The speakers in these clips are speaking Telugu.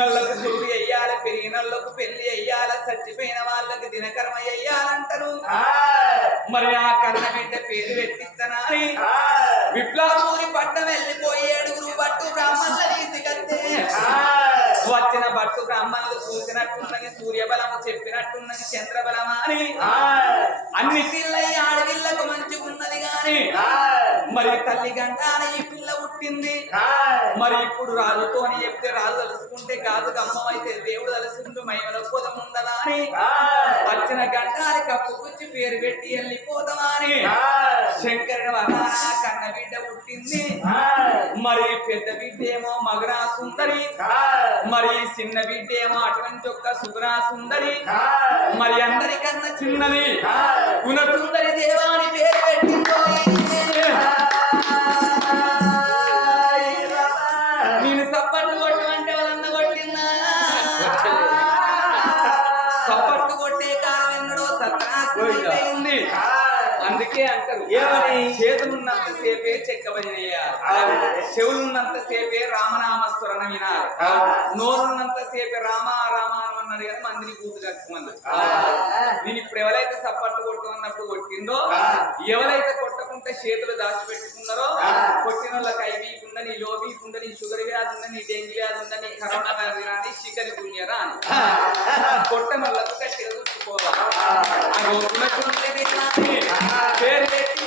పుట్టినోళ్ళకు గురువు వెయ్యాలి, పెరిగినోళ్ళకు పెళ్లి వెయ్యాలి, చచ్చిపోయిన వాళ్ళకి దినకర్మ వెయ్యాలంటారు. మరి ఆ కన్న బిడ్డ పేరు పెట్టిస్తానని విప్లవూరి పట్టం వెళ్ళిపోయి 7 బట్టు బ్రాహ్మణుల తీసుకత్తే వచ్చిన బట్టు బ్రాహ్మణులు చూసినట్టున్నది, సూర్యబలము చెప్పినట్టున్నది, చంద్రబలమా అని అన్ని పిల్లయి ఆడపిల్లకు మంచిగా ఉన్నది గాని మరి తల్లి గంటాన ఈ పిల్ల పుట్టింది. మరి ఇప్పుడు రాజుతో అని చెప్తే రాజు తలుసుకుంటే గాజు గమ్మం అయితే దేవుడు తలుసుకుంటూ మహిమల పోదం ఉండదా అని వచ్చిన గంటాని కప్పుకొచ్చి పేరు పెట్టి వెళ్ళిపోదామా అని శంకరుని వరాన కన్న బిడ్డ పుట్టింది. మరి పెద్ద బిడ్డ ఏమో మగరా సుందరి, మరి చిన్న బిడ్డ ఏమో అటువంటి ఒక్క సుగురా సుందరి, మరి అందరికన్నా చిన్నది గుణసుందరి దేవాని పేరు పెట్టిందో. నేను సప్పట్లు కొట్టమంటే వాళ్ళన్న కొట్టిందా? సప్పట్లు కొట్టే కాలం ఎన్నడో సత్రాయింది. అందుకే అంటారు ఏమని, చేతులున్నంత సేపే చెక్క భజన చేయాలి, చెవులున్నంత సేపే రామనామస్మరణ వినాలి, నోరున్నంత సేపే రామ రామ అన్నాడు కదా మందిని కూతు కట్టుకున్నది. నేను ఇప్పుడు ఎవరైతే సప్పట్లు కొట్టుకున్నప్పుడు కొట్టిందో, ఎవరైతే కొట్టకుంటే చేతులు దాచిపెట్టుకున్నారో కొట్టిన వాళ్ళకి ఐబీకి ఉందని, లోబీకి ఉందని, షుగర్ వ్యాధి ఉందని, డెంగ్యూ వ్యాధి ఉందని, కరోనా వ్యాధి రాని, చికెన్ గున్యరా అని కొట్టని వాళ్ళకు గట్టిగా చూసుకోవాలి. పేరు పెట్టి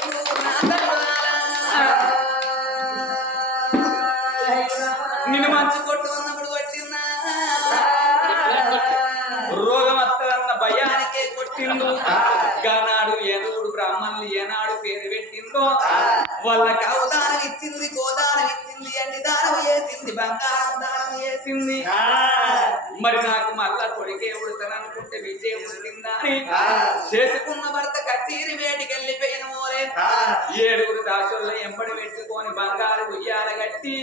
నిన్ను మంచి కొట్టు ఉన్నప్పుడు కొట్టిందా? రోగం వస్తుందన్న భయానికే కొట్టిండు. గానాడు ఎదుడు బ్రాహ్మణులు ఏనాడు పేరు పెట్టిందో వాళ్ళకి అవదానం ఇచ్చింది, గోదానం ఇచ్చింది, అన్ని దానం వేసింది, బంగారం దానం వేసింది. మరి నాకు మళ్ళా కొడుకే ఉడతాననుకుంటే విజయం ఉడికిందా అని చేసుకున్న భర్త కచేరి వేటికి వెళ్ళిపోయిన మోలే 7 దాసుల్లో ఎంబడి పెట్టుకొని బంగారు ఉయ్యాల కట్టి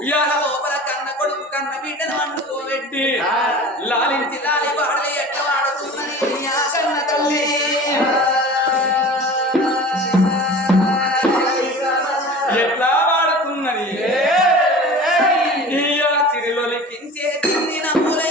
ఉయ్యాల లోపల కన్న కొడుకు కన్న బిడ్డను వండుకోబెట్టి లాలించి లాలి వాడలే ఎట్లా వాడుతున్నది కన్న తల్లి. ఎట్లా వాడుతున్నది చిరిలోలికించే తిండి నమ్ములే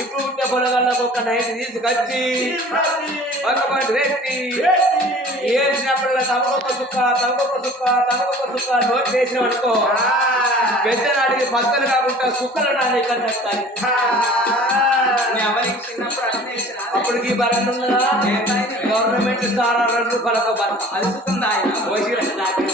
ఇప్పుడు పుట్టే పొలగల్లకు ఒక నైట్ తీసుకొచ్చి పక్కపాటు పెట్టి ఏసినప్పుడల్లా తమకొక సుక్క నోట్ వేసిన అనుకో పెద్ద నాటికి పచ్చలు కాకుండా సుక్కలు నాని కట్టాలి. అప్పటికి బరలు ఉన్నదా గవర్నమెంట్ సారా 2 రూపాయలకు బరక అలుసుకుంది ఆయన వయసు నాకు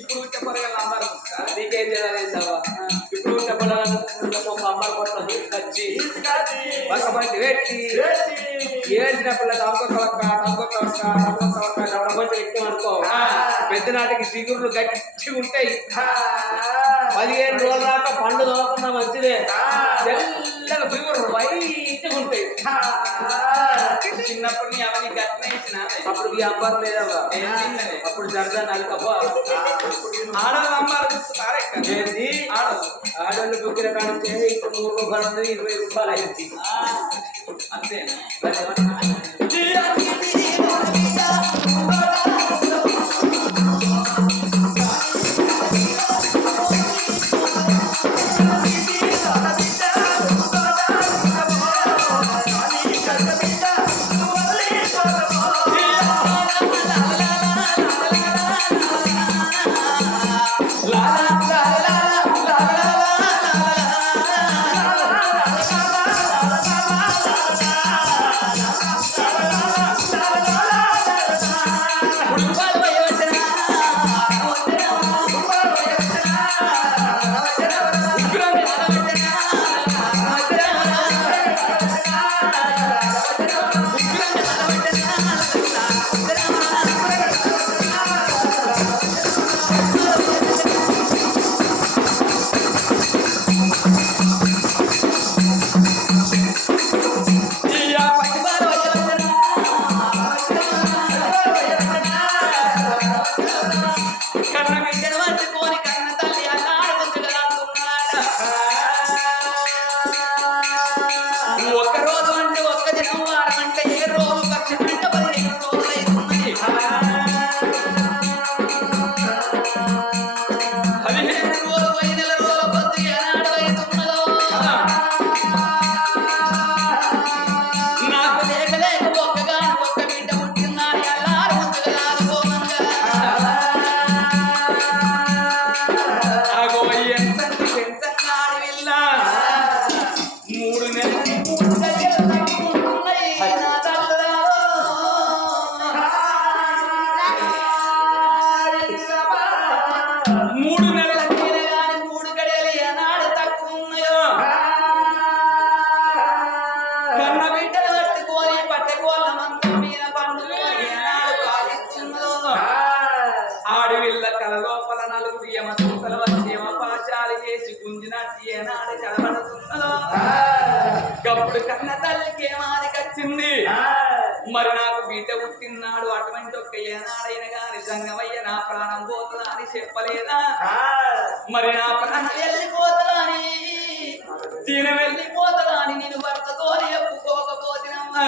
ఇప్పుడు చెప్పగల నీకేం చేయాలి ఇప్పుడు చెప్పగల అమ్మాయి కొట్ల తీసుకొచ్చి ఏడ్చిన పిల్లలు అనుకో పెద్ద నాటికి చిగురులు గట్టిగా ఉంటాయి 15 రోజుల దాకా పండు తోకుండా మంచిదే తెల్లగా ఫీవర్ వైట్గా ఉంటాయి చిన్నప్పుడు నీ అవన్నీ గట్టిన అప్పుడు ఈ అంబారు లేదవ్వా అప్పుడు జరదా నలకప్ప ఆడవాళ్ళు అమ్మారు ఏంటి ఆడవాళ్ళు బుక్కిన కాడ ఇప్పుడు 3 రూపాయలు ఉంది 20 రూపాయలు అయింది అంతేనా గప్పుడు కన్న తల్లికి ఏమానికొచ్చింది మరి నాకు బిడ్డ పుట్టినాడు అటువంటి ఒక్క ఏనాడైన గాని సంగమయ్య నా ప్రాణం పోతుందా అని చెప్పలేదా మరి నా ప్రాణం వెళ్ళిపోతుందా అని దీన వెళ్ళిపోతుందా అని నేను భర్తతో చెప్పుకోకపోతున్నా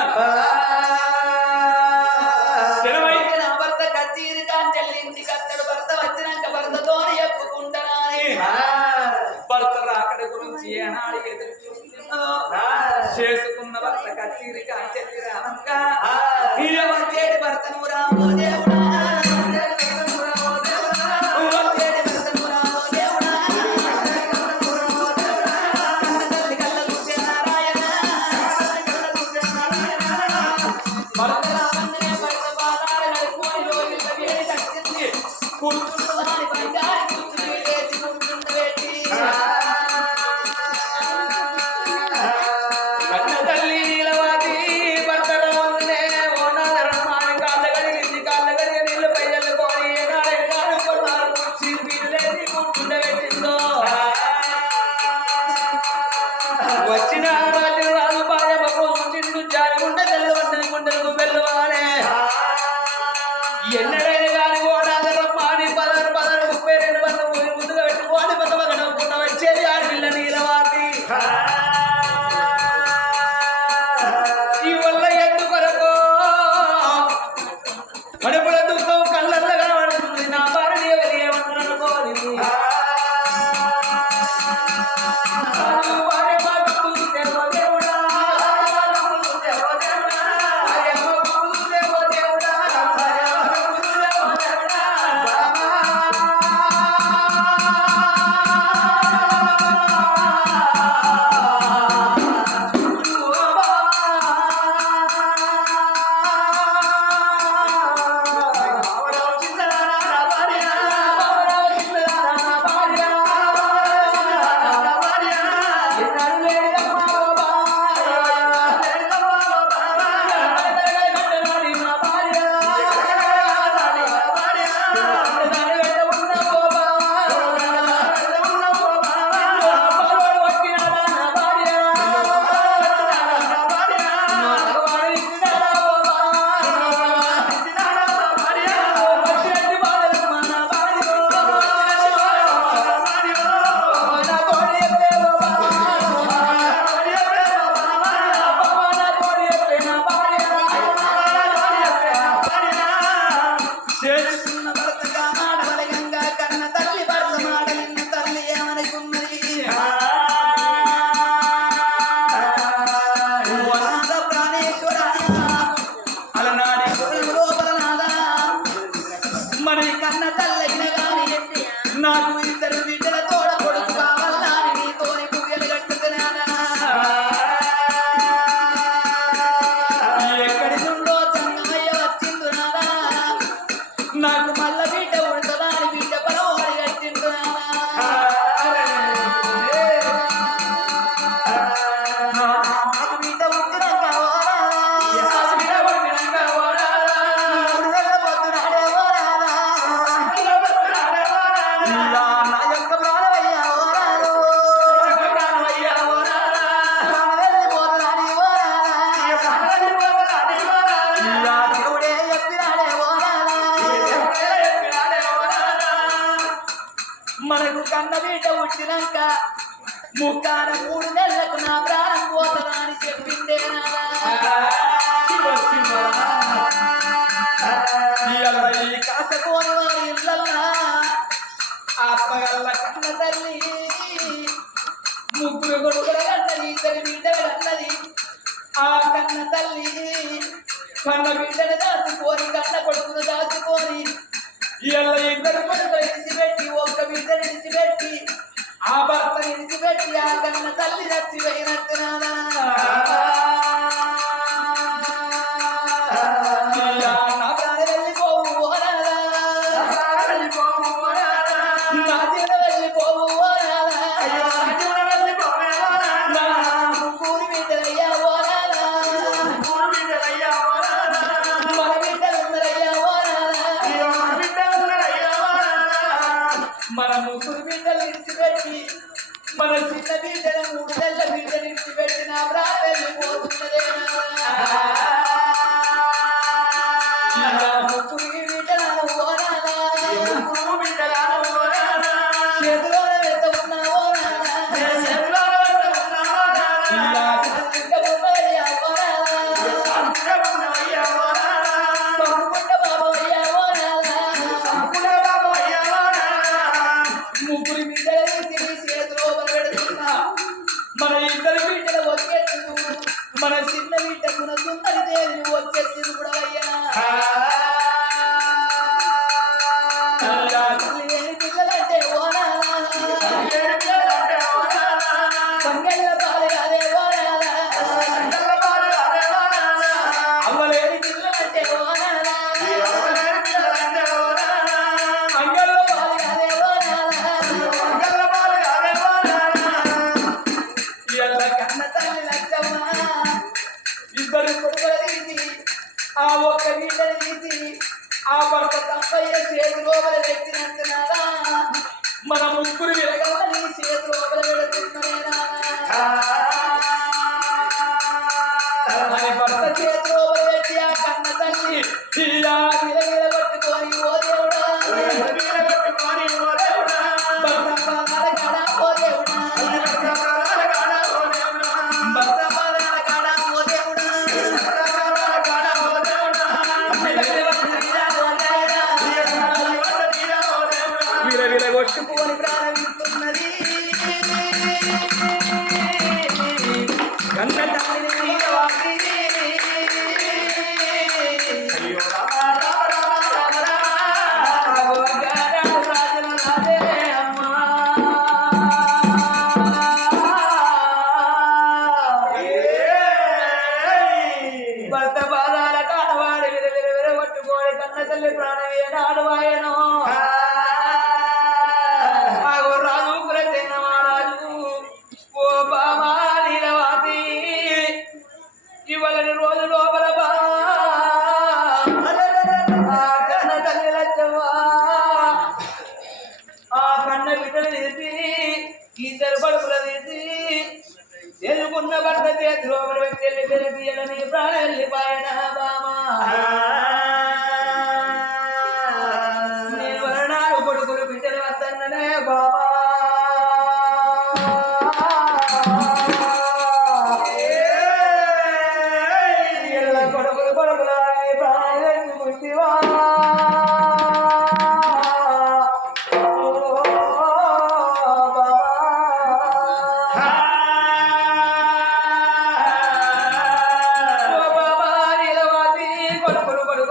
సెలవైతే నా భర్త కచ్చీరి కాంచెల్లి ఇంటికి అత్తడు భర్త వచ్చినాక భర్తతో చెప్పుకుంటానా అని భర్త రాకడ గురించి ఏనాడు ఎదురు చేసుకున్న భర్త కచ్చీరి కాంచెల్లి రానంగా వచ్చేటి భర్తను రామో దేవుడా వచ్చిన రాజు భార్య చిన్ను జారిగుండె తెల్లవన్నది గుండెలకు బెల్లవాడే ఎన్నడైన గాని ఓడాదరమ్మాని 32 వందల ముందుగా పెట్టుకోని పదవగనుకుంటా వచ్చేది ఆడపిల్ల నీలవాతి ఈ వల్ల ఎందుకొరకు కడుపుల దుఃఖం కళ్ళల్లో కనబడుతుంది నా భార్య ఎవరు ఏమన్నానుకోని కన్న తల్లైన గాని నాకు ఇద్దరు బిడ్డల తోడ కొడుకు కావాలా అని నీతోని పువ్వులు కట్టుతున్నానా ఎక్కడి నుండో చంగమయ్య వచ్చిందునానా నాకు మల్ల బిడ్డ ఉడతదా అని బిడ్డ పరవాడి కట్టిందునానా బిడ్డ ఉట్టినాక మనకు కన్న బిడ్డ పుట్టినాక ముక్కాన 3 నెలలకు నా ప్రాణం పోతదా అని చెప్పిందే ఈ కాసకోని వారి ఇళ్ళన్నా ఆత్మగల్ల కన్న తల్లి ముగ్గురు కొడుకుల కన్నది ఇద్దరి బిడ్డలు కన్నది ఆ కన్న తల్లి కన్న బిడ్డను దాచుకొని కన్న కొడుకును దాచుకొని ఇలా ఇద్దరు కొడుకులు ఇడిచిపెట్టి ఒక్క బిడ్డను ఇడిచిపెట్టి ఆ భర్తను ఇడిచిపెట్టి ఆ కన్న తల్లి చచ్చిపోయినట్టున్నానా నా ప్రాణ వెళ్ళిపోవు నా జీవన వెళ్ళిపోవు ముగ్గురు బిడ్డలయ్యా మన బిడ్డలుందరయ్యా మన ముగ్గురు బిడ్డలు ఇడిచిపెట్టి మన చిన్న బిడ్డను 3 నెలల బిడ్డను ఇడిచిపెట్టి నా ప్రాణ వెళ్ళిపోతున్నదేనా ముగ్గురు బిడ్డలను చేతిలో పెడతా ఉన్నావో ముగ్గురు బిడ్డలు చేతిలో పెడుతున్నా మన ఇద్దరు బిడ్డలు వచ్చేట్టు మన చిన్న బిడ్డ మన సుందరి దేవి వచ్చేట్టు కూడా అయ్యా పిల్లలంటే సంగళ్ళ బాధ అదే అవ్వలేని పిల్లలంటే అంగళ్ళ బాధ అదే ఇలా కన్న తల్లి లచ్చమ్మ ఇద్దరు కొడుకులు తీసి ఆ ఒక్క బిడ్డను తీసి ఆ భర్త తప్పయ్య చేతి లోపల పెట్టినట్టున్నారా మన ముగ్గురు విరగమని చేతి లోపల పెడుతున్నారా మన భర్త చేతి లోపల పెట్టి ఆ కన్న తల్లి ఇలా విరగొట్టుకొని ఓ దేవుడా భర్త పాదాల కాడ ఓ దేవుడా భర్త పాదాల కాడ ఓ దేవుడా విరగొట్టుకొని ప్రారంభిస్తున్నది కన్న తల్లి భర్త పాదాల కాడవాడి విరగొట్టుకోడి కన్న తల్లి ప్రాణం ఏనాడు వాయనో రాజు కులసేన మహారాజు ఓ బామా నీలవాతి ఇవ్వలని రోజు లోపల కన్న తల్లి లచ్చవ్వ ఆ కన్న బిడ్డలు తీసి ఇద్దరు పడుకులు తీసి ఎదుగున్న భర్త చేతి లోపల వ్యక్తి తెలియని ప్రాణ వెళ్ళిపోయిన బామా నేను వరణాలు కొడుకులు బిడ్డలు వద్దన్ననే బాబా కొడుకులు కొడుకులు ప్రాణివా కొడుకులు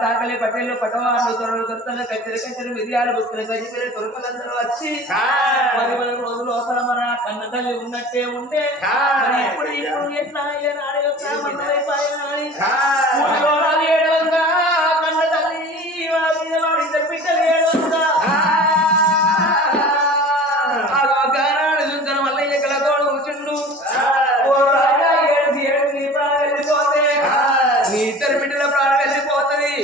సాకలి పటేళ్ళు పటవాళ్ళు తొరలు దొరకలు కచ్చరి కచ్చరి మిరియాలు బుక్కులు గజిపిరి తొరకలందరూ వచ్చి 10 రోజుల లోపల మన కన్న తల్లి ఉన్నట్టే ఉంటే ఇప్పుడు ఎట్లా ఏడవంగా కన్న తల్లి వాడిద్దరు పిట్టలు ఏడవంగా గానాడు చూసిన మల్లయ్య కలతోడు కూర్చుండు ఓ రాజా ఏడు ఏడు నీ ప్రాణం వెళ్ళిపోతే నీ ఇద్దరు బిడ్డల ప్రాణం వెళ్ళిపోతుంది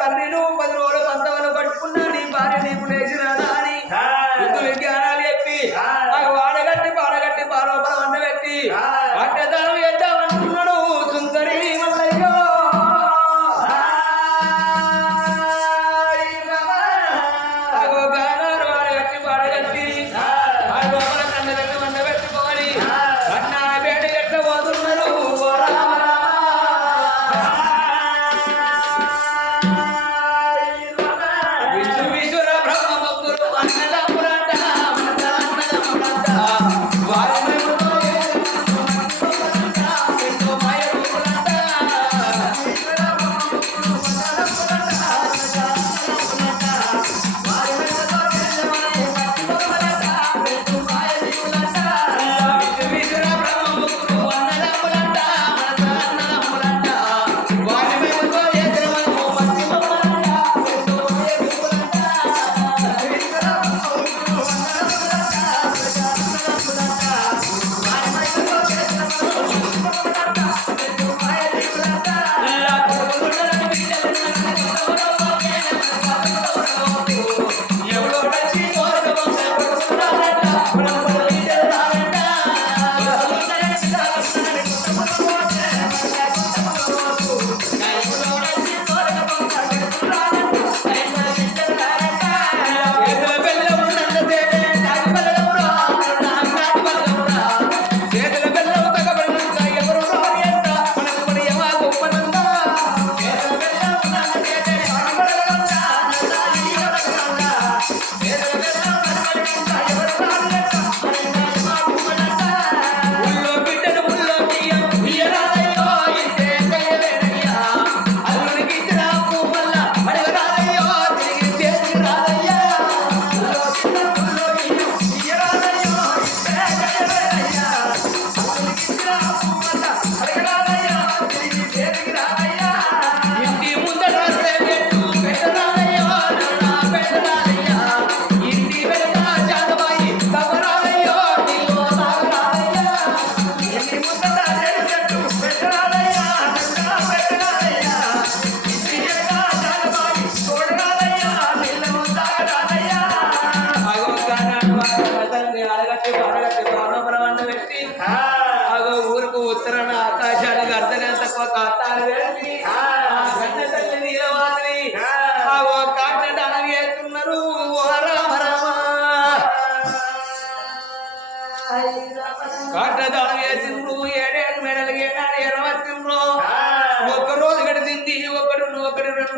తండ్రి నువ్వు 10 రోజులు పంతవలు పట్టుకున్నా నీ భార్య నీకు లేచినాదా అని బుద్ధులు జ్ఞానాలు చెప్పి వాడగట్టి పాడగట్టి పారోపర వండ పెట్టి అడ్డదానం చేద్దామంటున్నాడు సుందరి మల్లయ్యో గానాలు వాడగట్టి పాడగట్టి పారోపర కన్నెలకు వండ పెట్టుకొని అన్న వేడి ఎట్ట పోతున్నారు ఊరుకు ఉత్తరాన ఆకాశానికి అర్ధగంట తక్కువ కాతాలు వేసి గంట తల్లి నీలవాతిని కాట అడవి వేస్తున్నారు కాట అడవి వేసిండ్రు 7 మెడలు 7 ఎరవచ్చిండ్రు ఒక్క రోజు గడిచింది ఒకడు 2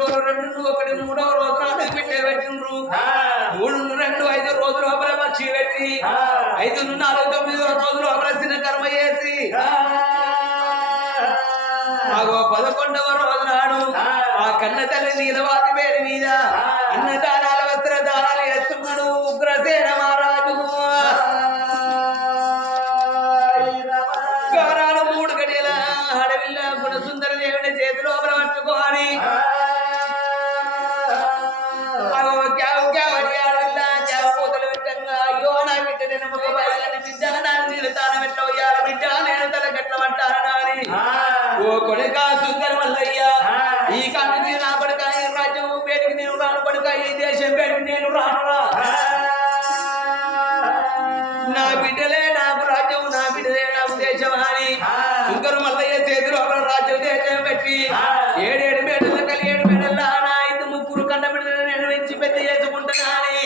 రోజులు 3వ రోజు నాడు పెట్టే పెట్టిండ్రు 3 2 5 రోజులు లోపల మర్చి పెట్టి 5 4 9 రోజులు అమరసిన కర్మ చేసి 11వ రోజు నాడు ఆ కన్న తల్లి నీలవాతి పేరు మీద అన్నదానాల వస్త్ర దానాలు చేస్తున్నాడు ఉగ్రసేన మహారాజు ఏడేడు మేడల కలి 7 మేడల నా ఇంత ముగ్గురు కన్న బిడ్డలు నేను పెంచి పెద్ద చేసుకుంటున్నాని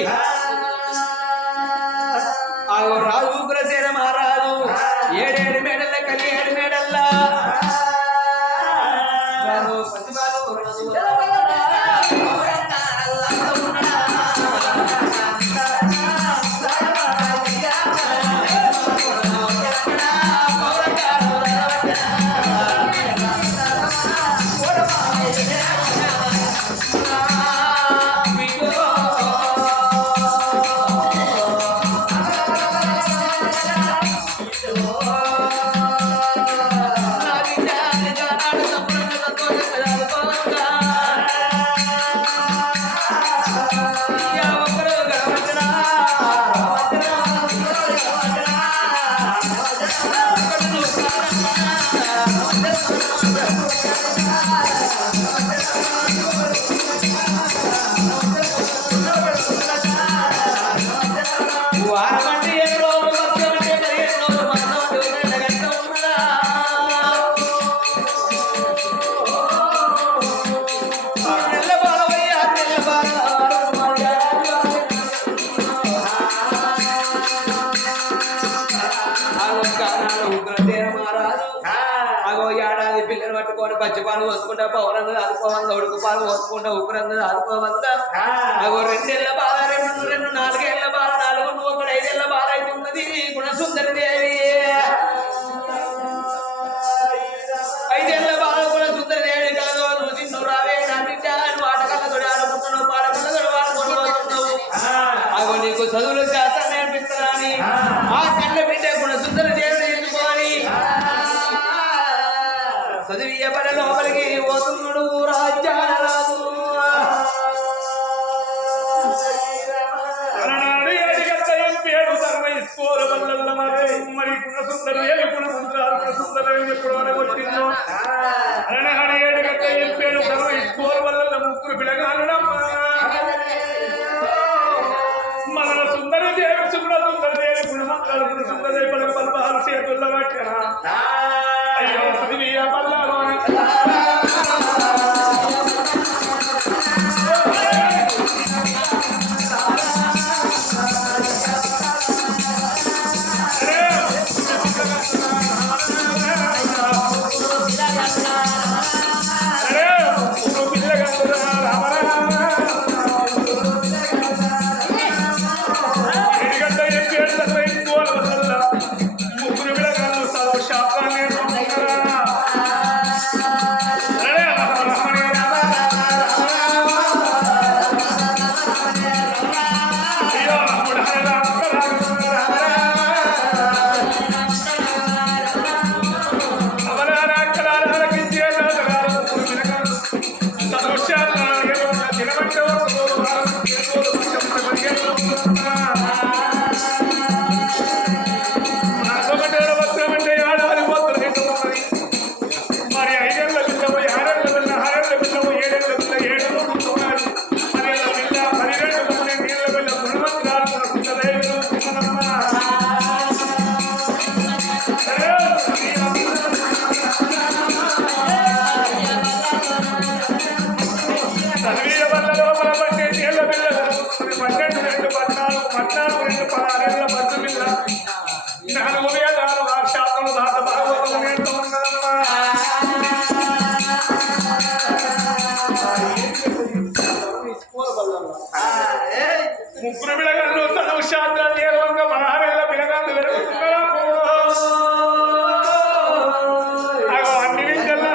ఆగో రాజు ఉగ్రసేన మహారాజు 7 మేడల కలి 7 మేడల పిల్లలు పట్టుకొని పచ్చి పాలు పోసుకుంటా పౌరంగా ఆదుకోవంగా ఉడుకు పాలు పోసుకుంటా ఉప్పురంగా ఆదుకోవంగా అగో 2 ఏళ్ళ బాధ 2 4 ఏళ్ళ బాధ 4 1 5 ఏళ్ళ బాధ అవుతున్నది గుణసుందరి దేవి 5 ఏళ్ళ బాధ గుణసుందరి దేవి కాదు నువ్వు తిన్ను రావే నా బిడ్డ నువ్వు ఆటకళ్ళతో ఆడుకుంటున్నావు పాడకళ్ళతో ఆడుకుంటున్నావు అగో నీకు చదువులు శాస్త్రం నేర్పిస్తానని ఆ కళ్ళ బిడ్డ గుణసుందరి దేవిని ఎదుర్కొని చదివియ పని లోపలికి పోతున్నాడు రాజ్యాల రాజు మరి గుణసుందరు ఏ గుణసుందరు ఎప్పుడు కొట్టిందో అరణాడు 7 గంట ఎంపేడు సర్వ స్కోర్ వల్ల ముగ్గురు పిలగాలమ్మా మన సుందరి దేవి సుందరి దేవి గుణమంత్రాలు సుందరి పలుకు పల్పాలు చేతుల్లో పట్టిన అయ్యో చదివియ పల్లాలో ముగ్గురు పిల్లగాళ్ళు చదువు శాస్త్రాలు నేర్వంగా మహారాజుల పిల్లగాళ్ళు వెలుగుతున్నారా అన్ని విద్యల్లో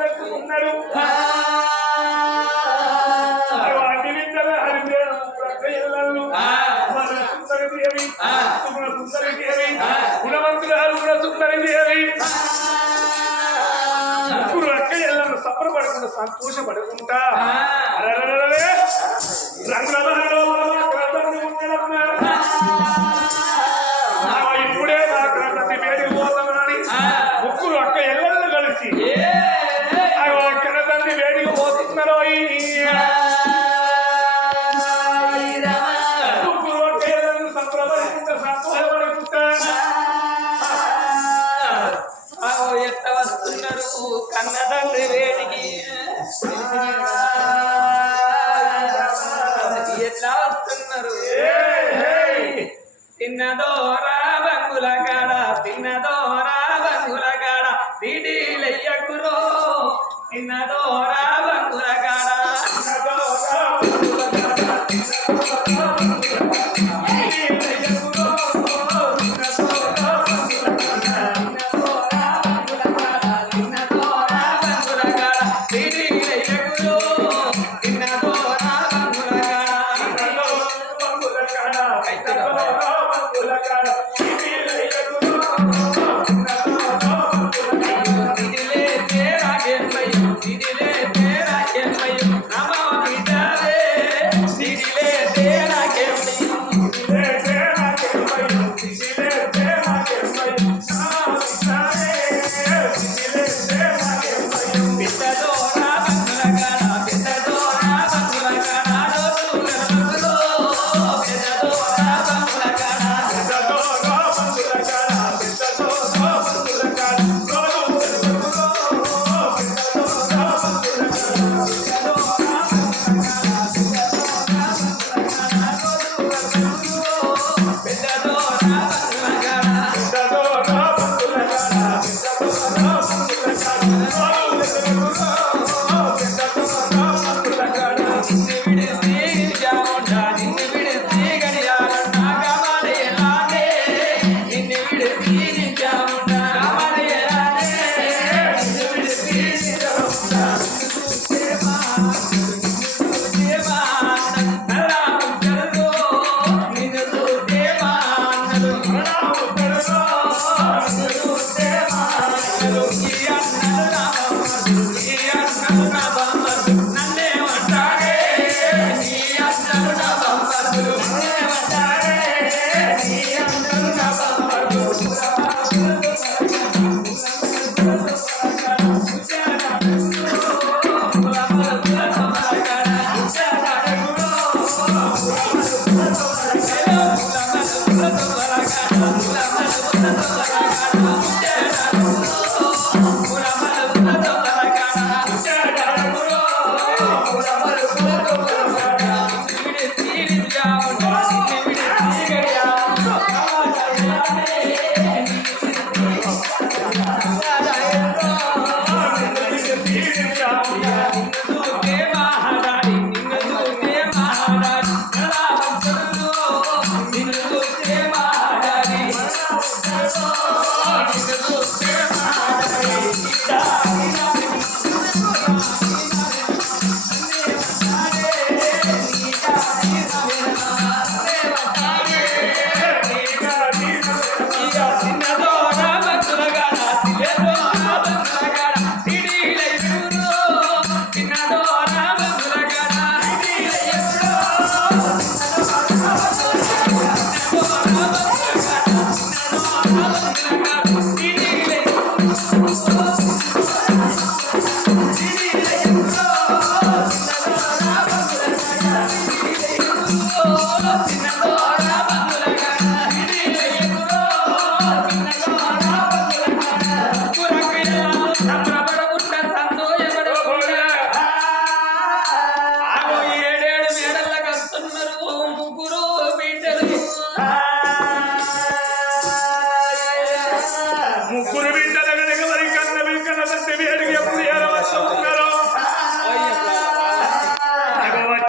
పెట్టుకున్నాడు అన్ని విద్యలో హరిదేవి సుందరి దేవి గుణవంతురాలు కూడా సుందరి దేవి ముగ్గురు అక్క ఎల్లమ్మ సంబరపడకుండా సంతోషపడుకుంటా ఇప్పుడే నా క్రాంతి వేడికి పోతామని ముగ్గురు అక్క ఎల్లమ్మ కలిసి అక్కడ తండ్రి వేడికి పోతున్నారో ముగ్గురు అక్క ఎల్లమ్మ సంబరం పుట్టినాడో రామ